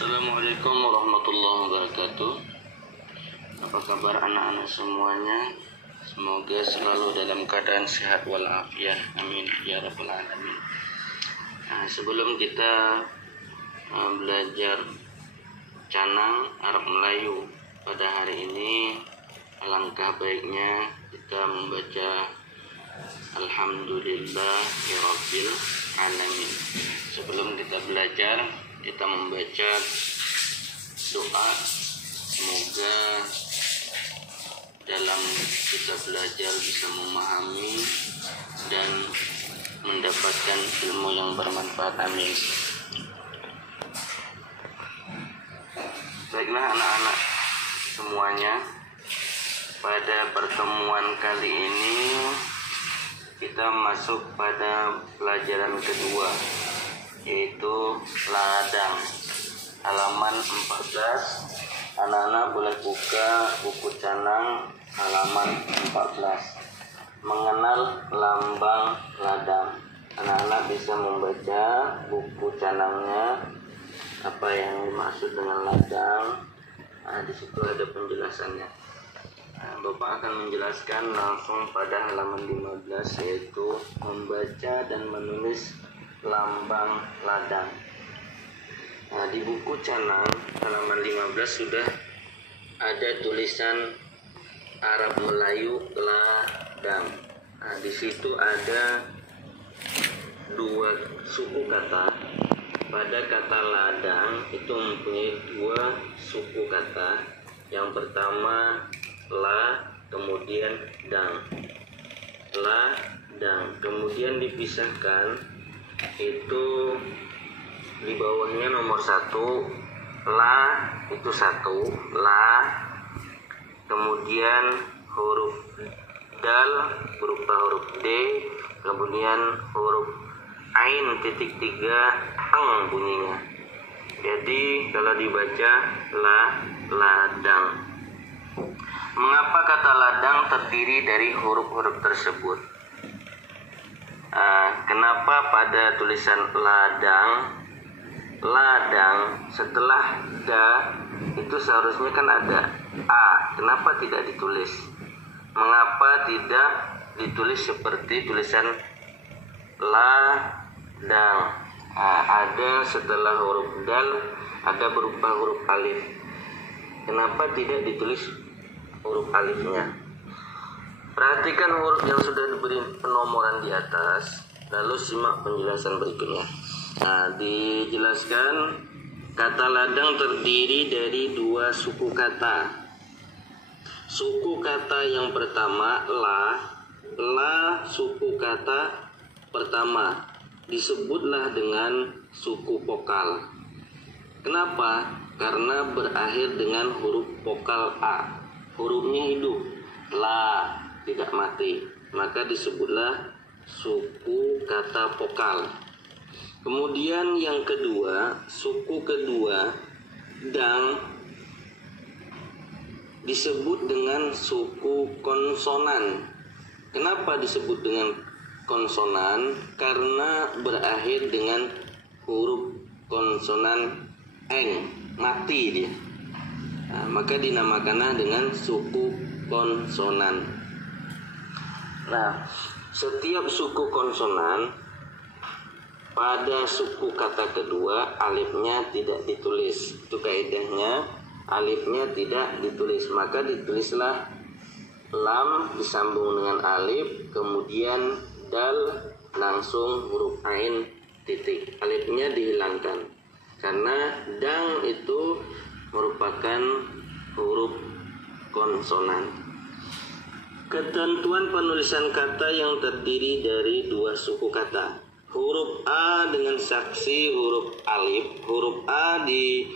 Assalamualaikum warahmatullahi wabarakatuh. Apa kabar anak-anak semuanya? Semoga selalu dalam keadaan sehat walafiat. Amin ya rabbal alamin. Sebelum kita belajar canang Arab Melayu pada hari ini, alangkah baiknya kita membaca Alhamdulillahirabbil alamin. Sebelum kita belajar, kita membaca doa. Semoga dalam kita belajar bisa memahami dan mendapatkan ilmu yang bermanfaat. Amin. Baiklah anak-anak semuanya, pada pertemuan kali ini kita masuk pada pelajaran kedua, yaitu ladang, halaman 14. Anak-anak boleh buka buku canang halaman 14. Mengenal lambang ladang. Anak-anak bisa membaca buku canangnya, apa yang dimaksud dengan ladang. Di situ ada penjelasannya. Bapak akan menjelaskan langsung pada halaman 15, yaitu membaca dan menulis lambang ladang. Di buku canang halaman 15 sudah ada tulisan Arab Melayu ladang. Di situ ada dua suku kata. Pada kata ladang itu mempunyai dua suku kata. Yang pertama la, kemudian dang. La, dang. Kemudian dipisahkan, itu di bawahnya nomor 1, la itu 1, la, kemudian huruf dal berupa huruf d, kemudian huruf ain titik 3 ang bunyinya. Jadi kalau dibaca ladang. Mengapa kata ladang terdiri dari huruf-huruf tersebut? Kenapa pada tulisan ladang setelah da itu seharusnya kan ada a, kenapa tidak ditulis? Mengapa tidak ditulis seperti tulisan ladang? Ada setelah huruf dal ada berupa huruf alif. Kenapa tidak ditulis huruf alifnya? Perhatikan huruf yang sudah diberi penomoran di atas, lalu simak penjelasan berikutnya. Dijelaskan kata ladang terdiri dari dua suku kata. Suku kata yang pertama la suku kata pertama disebutlah dengan suku vokal. Kenapa? Karena berakhir dengan huruf vokal a. Hurufnya hidup, la, tidak mati, maka disebutlah suku kata vokal. Kemudian yang kedua, suku kedua dang disebut dengan suku konsonan. Kenapa disebut dengan konsonan? Karena berakhir dengan huruf konsonan eng, mati dia. Maka dinamakanlah dengan suku konsonan. Setiap suku konsonan pada suku kata kedua alifnya tidak ditulis. Itu kaidahnya, alifnya tidak ditulis. Maka ditulislah lam disambung dengan alif, kemudian dal langsung huruf ain titik. Alifnya dihilangkan karena dang itu merupakan huruf konsonan. Ketentuan penulisan kata yang terdiri dari dua suku kata. Huruf A dengan saksi huruf alif. Huruf A di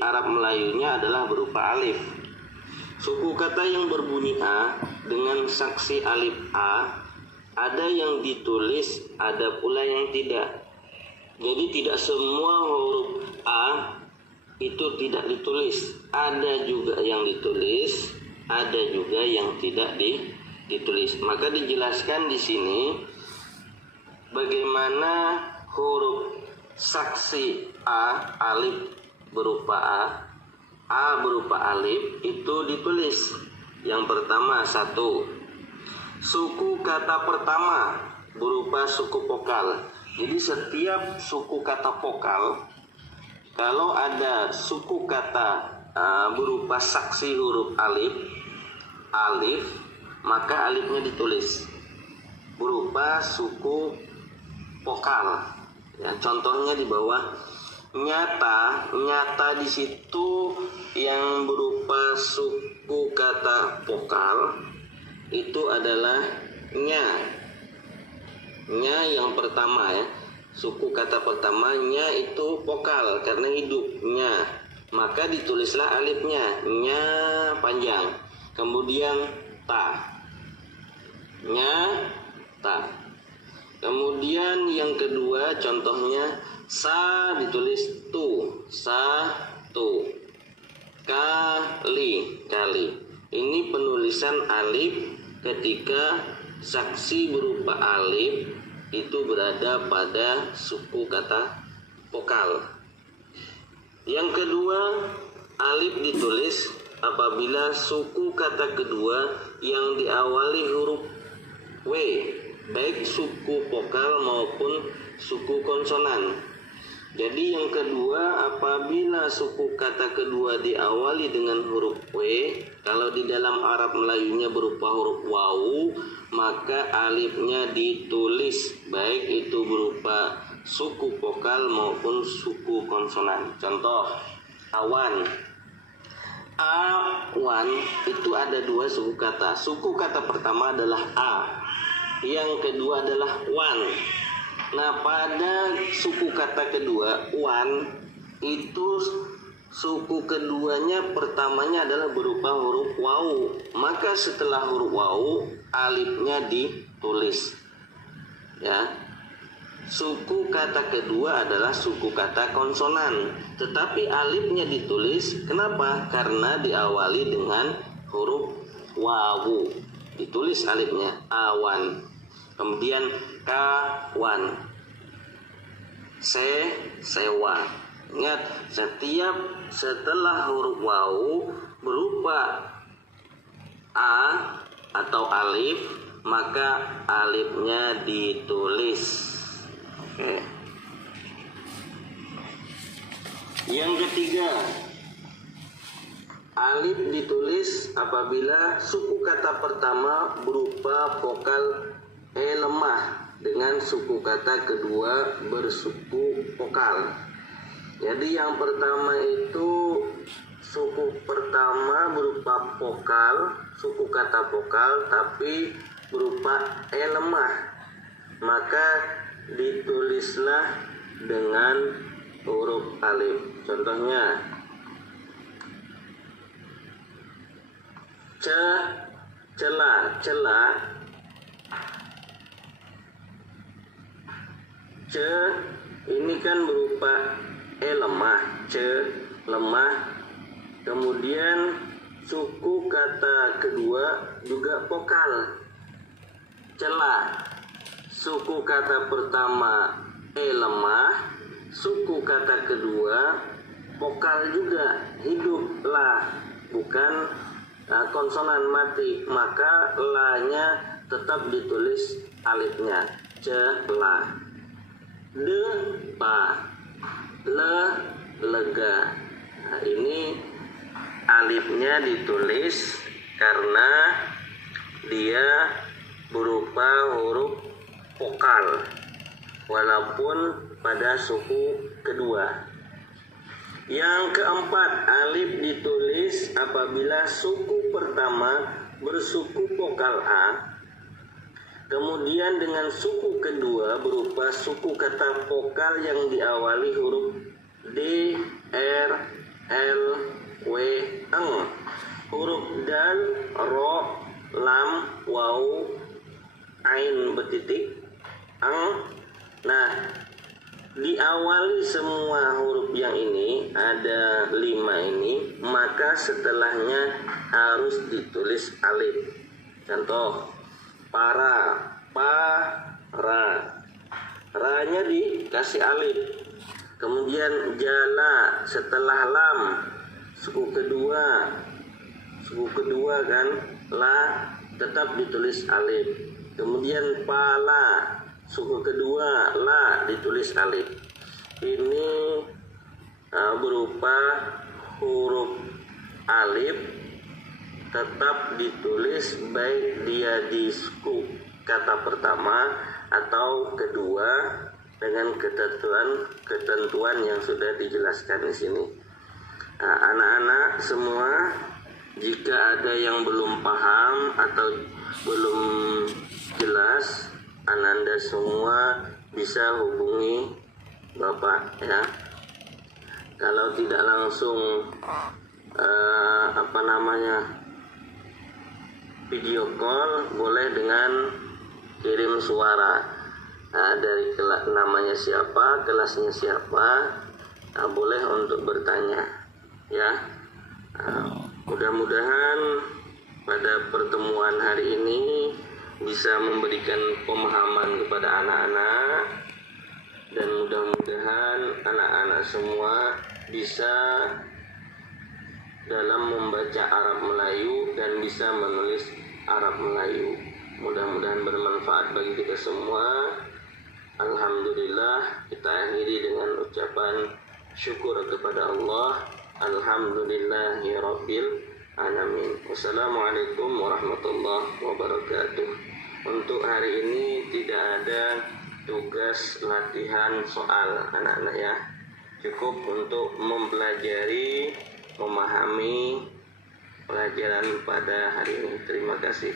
Arab Melayunya adalah berupa alif. Suku kata yang berbunyi A dengan saksi alif A, ada yang ditulis, ada pula yang tidak. Jadi tidak semua huruf A itu tidak ditulis. Ada juga yang ditulis, ada juga yang tidak ditulis. Maka dijelaskan di sini bagaimana huruf saksi A, alif berupa A berupa alif itu ditulis. Yang pertama 1. Suku kata pertama berupa suku vokal. Jadi setiap suku kata vokal, kalau ada suku kata berupa saksi huruf alif, maka alifnya ditulis berupa suku vokal. Ya, contohnya di bawah. Nyata di situ yang berupa suku kata vokal itu adalah nya yang pertama ya. Suku kata pertamanya itu vokal karena hidupnya, maka ditulislah alifnya, nya panjang. Kemudian ta. Kemudian yang kedua contohnya sa ditulis tu. Kali. Ini penulisan alif ketika saksi berupa alif itu berada pada suku kata vokal. Yang kedua, alif ditulis apabila suku kata kedua yang diawali huruf W, baik suku vokal maupun suku konsonan. Jadi yang kedua, apabila suku kata kedua diawali dengan huruf W, kalau di dalam Arab Melayunya berupa huruf wawu, maka alifnya ditulis, baik itu berupa suku vokal maupun suku konsonan. Contoh, awan. Awan itu ada dua suku kata. Suku kata pertama adalah A, yang kedua adalah wan. Nah, pada suku kata kedua, wan, itu suku keduanya pertamanya adalah berupa huruf wawu. Maka setelah huruf wawu, alifnya ditulis. Ya. Suku kata kedua adalah suku kata konsonan, tetapi alifnya ditulis. Kenapa? Karena diawali dengan huruf wawu. Ditulis alifnya, awan. Kemudian kawan, sewa. Ingat, setiap setelah huruf wawu berupa a atau alif, maka alifnya ditulis. Oke. Yang ketiga, alif ditulis apabila suku kata pertama berupa vokal lemah dengan suku kata kedua bersuku vokal. Jadi yang pertama itu suku pertama berupa vokal, suku kata vokal tapi berupa lemah, maka ditulislah dengan huruf alif. Contohnya celah. Ini kan berupa lemah, lemah. Kemudian suku kata kedua juga vokal, celah. Suku kata pertama lemah, suku kata kedua vokal juga, hiduplah, bukan konsonan mati, maka la-nya tetap ditulis alifnya, celah. Lega. Nah, ini alifnya ditulis karena dia berupa huruf vokal walaupun pada suku kedua. Yang keempat, alif ditulis apabila suku pertama bersuku vokal A, kemudian dengan suku kedua berupa suku kata vokal yang diawali huruf D, R, L, W, eng. Huruf dal, ro, lam, waw, ain betitik, eng. Nah, diawali semua huruf yang ini, ada 5 ini, maka setelahnya harus ditulis alif. Contoh, para, ra-nya dikasih alif. Kemudian jala setelah lam, suku kedua kan, la tetap ditulis alif. Kemudian pala, suku kedua, la ditulis alif. Ini berupa huruf alif tetap ditulis baik dia di suku kata pertama atau kedua dengan ketentuan yang sudah dijelaskan di sini. Nah, anak-anak semua, jika ada yang belum paham atau belum jelas, Ananda semua bisa hubungi Bapak ya. Kalau tidak langsung video call, boleh dengan kirim suara. Nah, dari namanya siapa, kelasnya siapa, boleh untuk bertanya ya. Mudah-mudahan pada pertemuan hari ini bisa memberikan pemahaman kepada anak-anak, dan mudah-mudahan anak-anak semua bisa dalam membaca Arab Melayu dan bisa menulis Arab Melayu. Mudah-mudahan bermanfaat bagi kita semua. Alhamdulillah, kita akhiri dengan ucapan syukur kepada Allah. Alhamdulillahirabbil alamin. Wassalamualaikum warahmatullahi wabarakatuh. Untuk hari ini tidak ada tugas latihan soal anak-anak ya. Cukup untuk mempelajari, memahami pelajaran pada hari ini. Terima kasih.